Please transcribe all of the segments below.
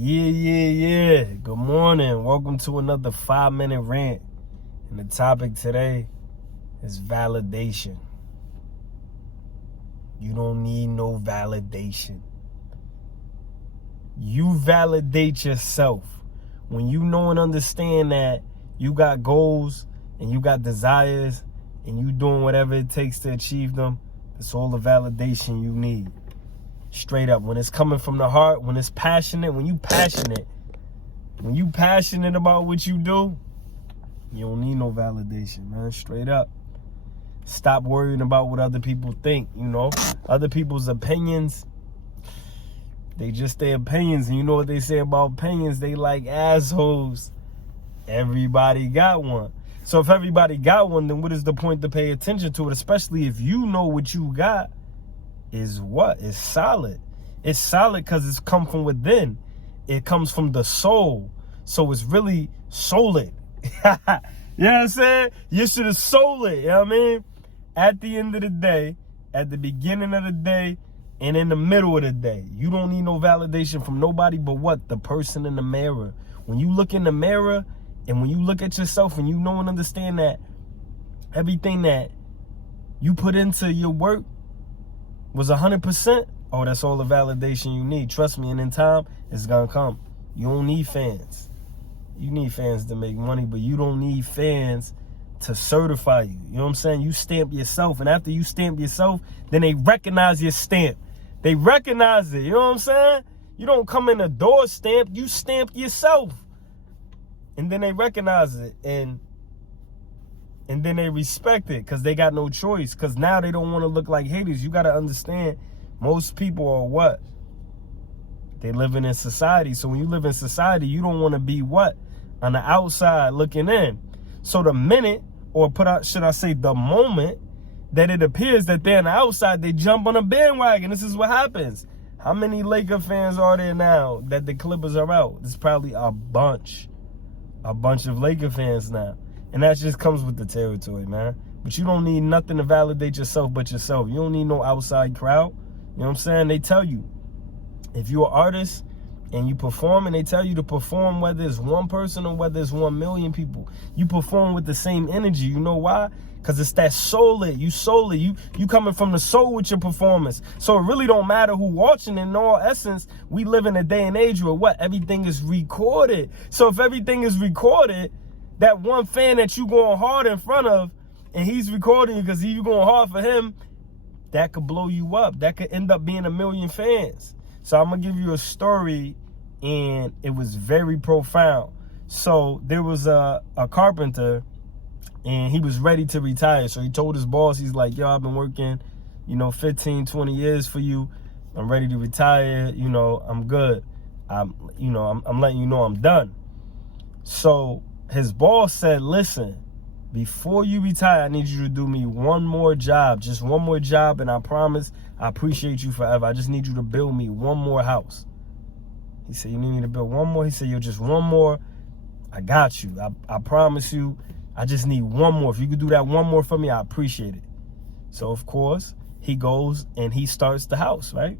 Yeah. Good morning. Welcome to another 5-minute rant. And the topic today is validation. You don't need no validation. You validate yourself. When you know and understand that you got goals and you got desires and you doing whatever it takes to achieve them, that's all the validation you need. Straight up, when it's coming from the heart, when it's passionate, when you passionate about what you do, you don't need no validation, man. Straight up. Stop worrying about what other people think, Other people's opinions, they just their opinions. And you know what they say about opinions? They like assholes. Everybody got one. So if everybody got one, then what is the point to pay attention to it? Especially if you know what you got is what? It's solid. It's solid because it's come from within. It comes from the soul. So it's really solid. You know what I'm saying? You should have sold it. You know what I mean? At the end of the day, at the beginning of the day, and in the middle of the day, you don't need no validation from nobody but what? The person in the mirror. When you look in the mirror and when you look at yourself and you know and understand that everything that you put into your work was 100%, oh, that's all the validation you need. Trust me, and in time, it's going to come. You don't need fans. You need fans to make money, but you don't need fans to certify you. You know what I'm saying? You stamp yourself, and after you stamp yourself, then they recognize your stamp. They recognize it. You know what I'm saying? You don't come in the door stamp. You stamp yourself. And then they recognize it, and then they respect it because they got no choice, because now they don't want to look like haters. You got to understand, most people are what? They living in society. So when you live in society, you don't want to be what? On the outside looking in. So the minute, or the moment that it appears that they're on the outside, they jump on a bandwagon. This is what happens. How many Laker fans are there now that the Clippers are out? There's probably a bunch of Laker fans now. And that just comes with the territory, man. But you don't need nothing to validate yourself but yourself. You don't need no outside crowd. You know what I'm saying? They tell you, if you're an artist and you perform, and they tell you to perform whether it's one person or whether it's 1 million people, you perform with the same energy. You know why? Because it's that soul it. You soul it. You coming from the soul with your performance. So it really don't matter who watching. In all essence, we live in a day and age where what? Everything is recorded. So if everything is recorded, that one fan that you going hard in front of, and he's recording you because you going hard for him, that could blow you up. That could end up being 1 million fans. So I'm going to give you a story, and it was very profound. So there was a carpenter, and he was ready to retire. So he told his boss, he's like, yo, I've been working, 15, 20 years for you. I'm ready to retire. I'm good. I'm letting you know I'm done. So his boss said, listen, before you retire, I need you to do me one more job, just one more job, and I promise I appreciate you forever. I just need you to build me one more house. He said, you need me to build one more? He said, yo, just one more. I got you. I promise you, I just need one more. If you could do that one more for me, I appreciate it. So, of course, he goes and he starts the house, right?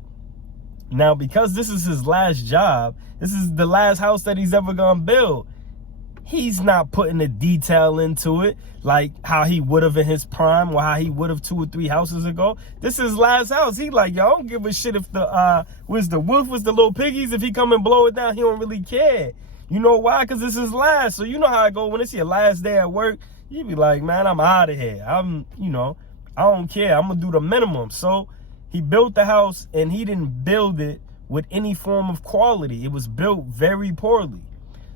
Now, because this is his last job, this is the last house that he's ever going to build, he's not putting the detail into it like how he would have in his prime or how he would have 2 or 3 houses ago. This is his last house. He like, yo, I don't give a shit if the wolf was the little piggies. If he come and blow it down, he don't really care. You know why? Because this is his last. So you know how I go when it's your last day at work. You be like, man, I'm out of here. I don't care. I'm going to do the minimum. So he built the house, and he didn't build it with any form of quality. It was built very poorly.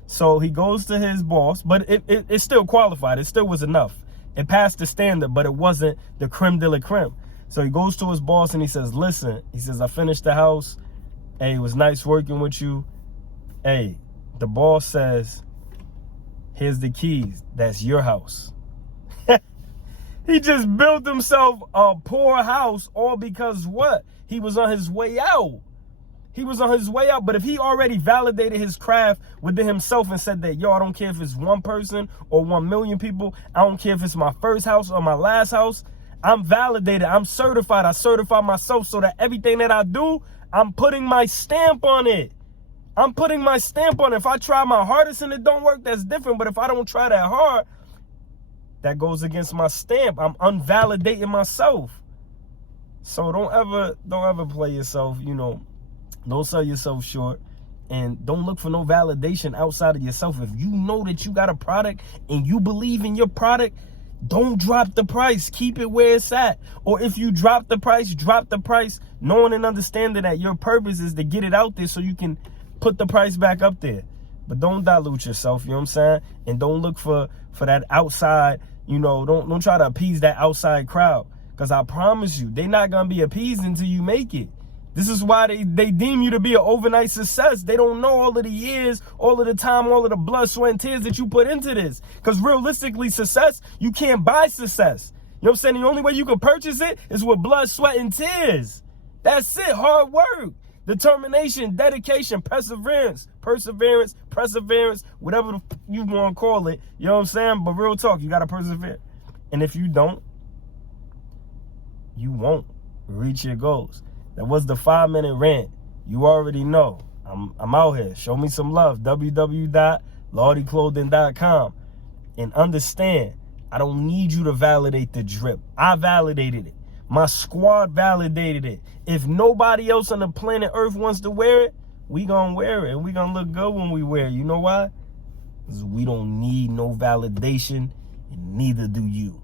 So he goes to his boss, but it still qualified. It still was enough. It passed the standard, but it wasn't the creme de la creme. So he goes to his boss and he says, listen, he says, I finished the house. Hey, it was nice working with you. Hey, the boss says, here's the keys. That's your house. He just built himself a poor house, all because what? He was on his way out. He was on his way out, but if he already validated his craft within himself and said that, yo, I don't care if it's one person or 1 million people. I don't care if it's my first house or my last house. I'm validated. I'm certified. I certify myself so that everything that I do, I'm putting my stamp on it. I'm putting my stamp on it. If I try my hardest and it don't work, that's different. But if I don't try that hard, that goes against my stamp. I'm unvalidating myself. So don't ever play yourself, you know. Don't sell yourself short. And don't look for no validation outside of yourself. If you know that you got a product and you believe in your product, don't drop the price. Keep it where it's at. Or if you drop the price, knowing and understanding that your purpose is to get it out there so you can put the price back up there. But don't dilute yourself, you know what I'm saying? And don't look for that outside, you know, don't try to appease that outside crowd. Because I promise you, they're not going to be appeased until you make it. This is why they deem you to be an overnight success. They don't know all of the years, all of the time, all of the blood, sweat, and tears that you put into this. Because realistically, success, you can't buy success. You know what I'm saying? The only way you can purchase it is with blood, sweat, and tears. That's it. Hard work, determination, dedication, perseverance, whatever you want to call it. You know what I'm saying? But real talk, you got to persevere. And if you don't, you won't reach your goals. That was the 5-minute rant. You already know. I'm out here. Show me some love. www.LawddyyClothing.com. And understand, I don't need you to validate the drip. I validated it. My squad validated it. If nobody else on the planet Earth wants to wear it, we gonna wear it. And we gonna look good when we wear it. You know why? Because we don't need no validation, and neither do you.